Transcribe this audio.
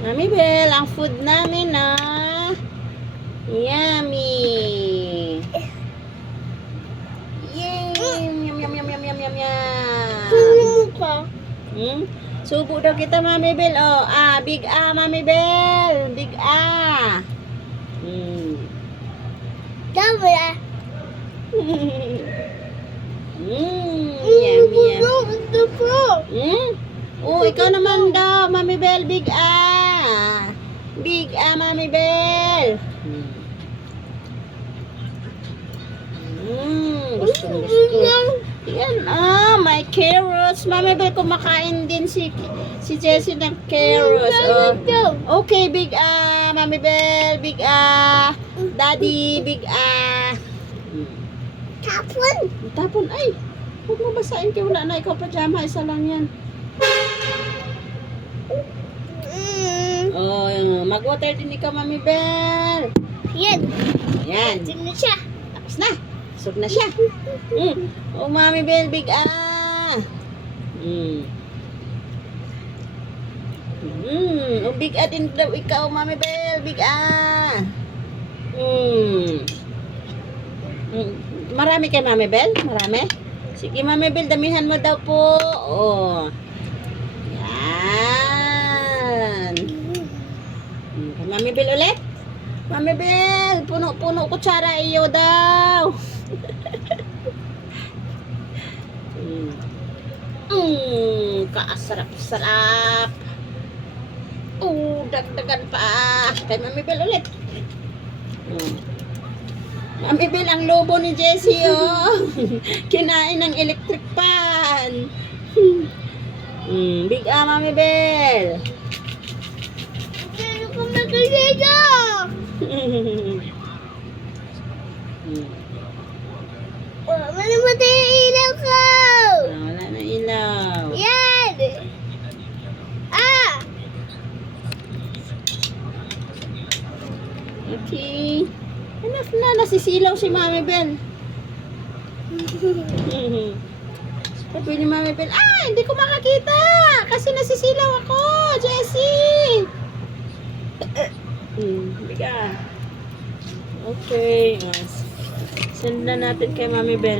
Mami Bel, ang food namin na yummy. Yay! Yum, yum, yum, yum, yum, yum, yum. Hmm? Subo daw kita, Mami Bel. Oh, big A, Mami Bel. Big A. Double. Yummy, yummy. Oh, ikaw naman daw, Mami Bel. Big A. Big A, Mami Bel. Gusto. Yan, may carrots. Mami Bel, kumakain din si Jessie ng carrots. Oh. Okay, Big A, Mami Bel. Big A. Daddy, Big A. Tapon. Tapon, ay. Huwag mo basahin kayo. Wala na, ikaw pajama. Isa lang yan. Oh, mag-water din ikaw, Mami Bel. Yan. Yan. Tingnan siya. Tapos na. Sug na siya. Oh, Mami Bel, Big A. Oh, Big A din daw ikaw, Mami Bel. Big A. Marami kay Mami Bel? Marami? Sige, Mami Bel, damihan mo daw po. Oh. Yan. Kay Mami Bel ulit? Mami Bel, puno-puno kutsara iyo daw. Kaasarap-sarap. Dagdagan pa. Kay Mami Bel ulit. Mami Bel, ang lobo ni Jessie, oh. Kinain ng electric pan. Big A, Mami Bel. Ano ko magkakita? Wala namatay ang ilaw ko. Wala na ilaw. Yan. Okay. Enough na. Nasisilaw si Mami Bel. Sabi ni Mami Bel, hindi ko makakita. Kasi nasisilaw ako, Jessie. Biga. Okay. Send na natin kay Mami Bel.